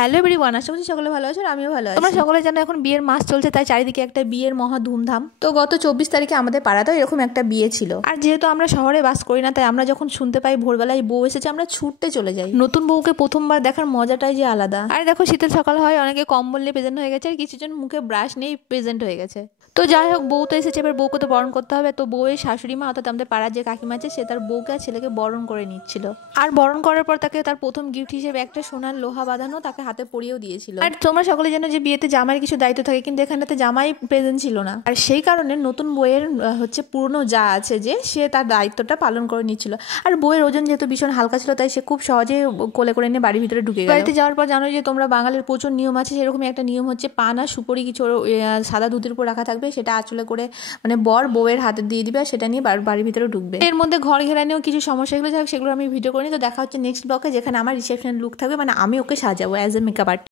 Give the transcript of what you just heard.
Hello everyone, আশা করছি সকলে ভালো আছো আর আমিও ভালো আছি। তোমরা সকলে জানো এখন বিয়ের মাস চলছে, তাই চারিদিকে একটা বিয়ের মহা ধুমধাম। তো গত 24 তারিখে আমাদের পাড়াতেও এরকম একটা বিয়ে ছিল। আর যেহেতু আমরা শহরে বাস করি না, তাই আমরা যখন শুনতে পাই ভোরবেলায় বউ এসেছে, আমরা ছুটতে চলে যাই। নতুন বউকে প্রথমবার দেখার মজাটাই যে আলাদা। আর দেখো শীতের সকাল হয়, অনেকে কম্বল নিয়ে প্রেজেন্ট হয়ে গেছে আর কিছুজন মুখে ব্রাশ নিয়ে প্রেজেন্ট হয়ে গেছে। তো যাই হোক, বউ তো এসেছে, এবার বউকে তো বরণ করতে হবে। তো বউয়ের শাশুড়ি মা অর্থাৎ আমাদের পাড়ার যে কাকিমা আছে, সে তার বউকে আর ছেলেকে বরণ করে নিচ্ছিল। আর বরণ করার পর তাকে তার প্রথম গিফট হিসেবে একটা সোনার লোহা বাঁধানো তাকে হাতে পরিয়েও দিয়েছিল। আর তোমরা সকলে জানো যে বিয়েতে জামাইয়ের কিছু দায়িত্ব থাকে, কিন্তু এখানটাতে জামাই প্রেজেন্ট ছিল না। আর সেই কারণে নতুন বউয়ের পুরনো যা আছে যে সে তার দায়িত্বটা পালন করে নিচ্ছিল। আর বউয়ের ওজন যেহেতু ভীষণ হালকা ছিল, তাই সে খুব সহজে কোলে করে নিয়ে বাড়ির ভিতরে ঢুকে গেল। বাড়িতে যাওয়ার পর জানো যে তোমরা বাঙালির প্রচুর নিয়ম আছে, সেরকমই একটা নিয়ম হচ্ছে পান আর সুপারি কিছু সাদা দুধের উপর রাখা থাকবে, সেটা আঁচলে করে বর বউয়ের হাতে দিয়ে দিবে আর সেটা নিয়ে বাড়ির ভিতরে ঢুকবে। এর মধ্যে ঘর ঘেরা নিয়েও কিছু সমস্যা এগুলো, সেগুলো আমি ভিডিও করিনি। তো দেখা হচ্ছে নেক্সট ব্লগে, যেখানে আমার রিসেপশন লুক থাকবে, আমি ওকে সাজাবো অ্যাজ এ মেকআপ আর্টিস্ট।